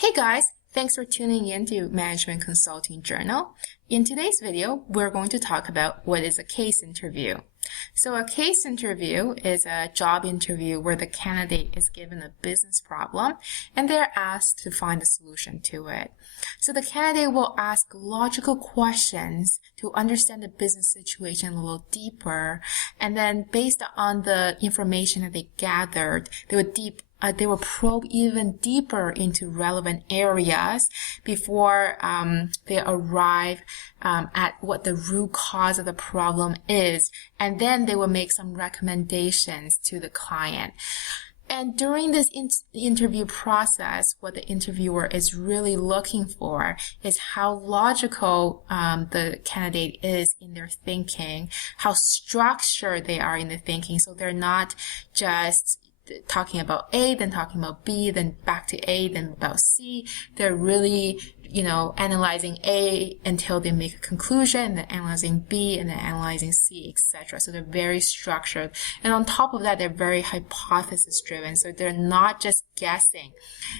Hey guys, thanks for tuning in to Management Consulting Journal. In today's video, we're going to talk about what is a case interview. So a case interview is a job interview where the candidate is given a business problem and they're asked to find a solution to it. So the candidate will ask logical questions to understand the business situation a little deeper, and then based on the information that they gathered, they will probe even deeper into relevant areas before they arrive at what the root cause of the problem is, and then they will make some recommendations to the client. And during this interview process, what the interviewer is really looking for is how logical the candidate is in their thinking, how structured they are in the thinking, so they're not just talking about A, then talking about B, then back to A, then about C. They're really, analyzing A until they make a conclusion, then analyzing B, and then analyzing C, etc. So they're very structured. And on top of that, they're very hypothesis driven. So they're not just guessing.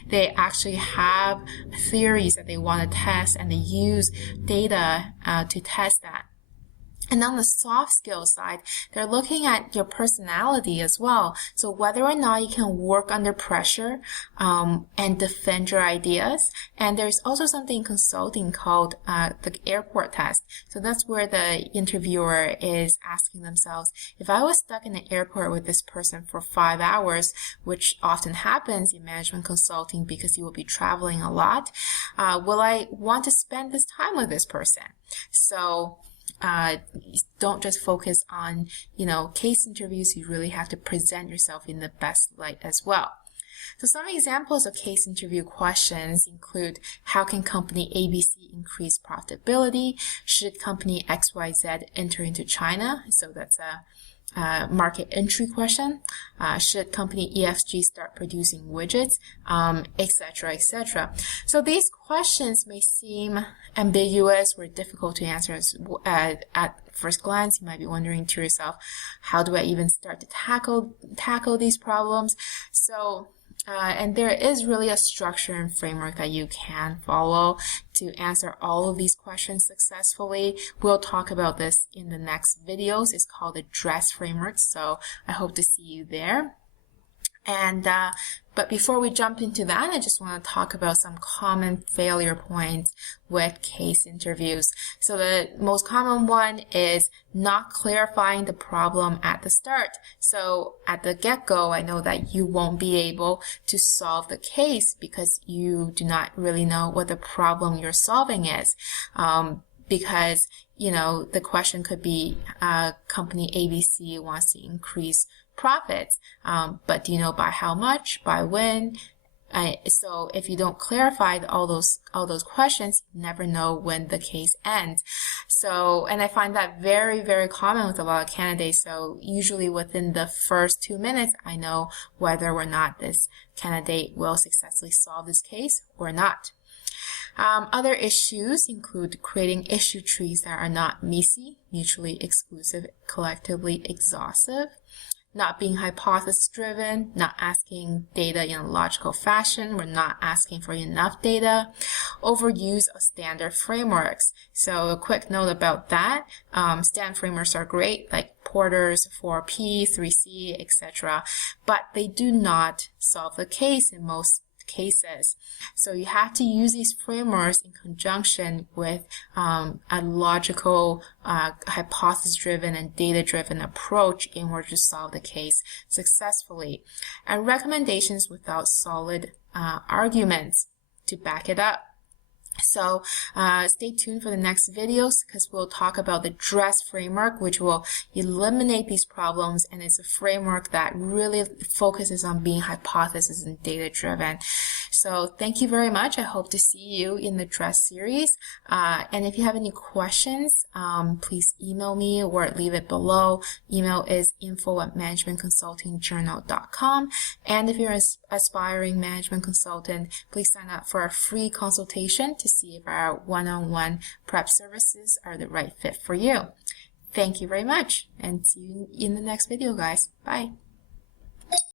They actually have theories that they want to test, and they use data to test that. And on the soft skills side, they're looking at your personality as well. So whether or not you can work under pressure and defend your ideas. And there's also something in consulting called the airport test. So that's where the interviewer is asking themselves, if I was stuck in the airport with this person for 5 hours, which often happens in management consulting because you will be traveling a lot, will I want to spend this time with this person? So don't just focus on, case interviews. You really have to present yourself in the best light as well. So some examples of case interview questions include, how can company ABC increase profitability? Should company XYZ enter into China? So that's a market entry question. Should company EFG start producing widgets, etc., etc. So these questions may seem ambiguous or difficult to answer at first glance. You might be wondering to yourself, how do I even start to tackle these problems? So and there is really a structure and framework that you can follow to answer all of these questions successfully. We'll talk about this in the next videos. It's called the DRESS framework, so I hope to see you there. And but before we jump into that, I just want to talk about some common failure points with case interviews. So the most common one is not clarifying the problem at the start. So at the get-go, I know that you won't be able to solve the case because you do not really know what the problem you're solving is. Because, the question could be, company ABC wants to increase profits, but do you know by how much, by when? So if you don't clarify all those questions, you never know when the case ends. So, and I find that very, very common with a lot of candidates. So usually within the first 2 minutes, I know whether or not this candidate will successfully solve this case or not. Other issues include creating issue trees that are not MECE, mutually exclusive, collectively exhaustive, not being hypothesis-driven, not asking data in a logical fashion. We're not asking for enough data. Overuse of standard frameworks. So a quick note about that. Standard frameworks are great, like Porter's 4P, 3C, etc. But they do not solve the case in most cases. So you have to use these frameworks in conjunction with a logical, hypothesis-driven and data-driven approach in order to solve the case successfully. And recommendations without solid arguments to back it up. So stay tuned for the next videos, because we'll talk about the DRESS framework, which will eliminate these problems, and it's a framework that really focuses on being hypothesis and data driven. So thank you very much. I hope to see you in the DRESS series. And if you have any questions, please email me or leave it below. Email is info@managementconsultingjournal.com. And if you're an aspiring management consultant, please sign up for a free consultation to see if our one-on-one prep services are the right fit for you. Thank you very much, and see you in the next video, guys. Bye.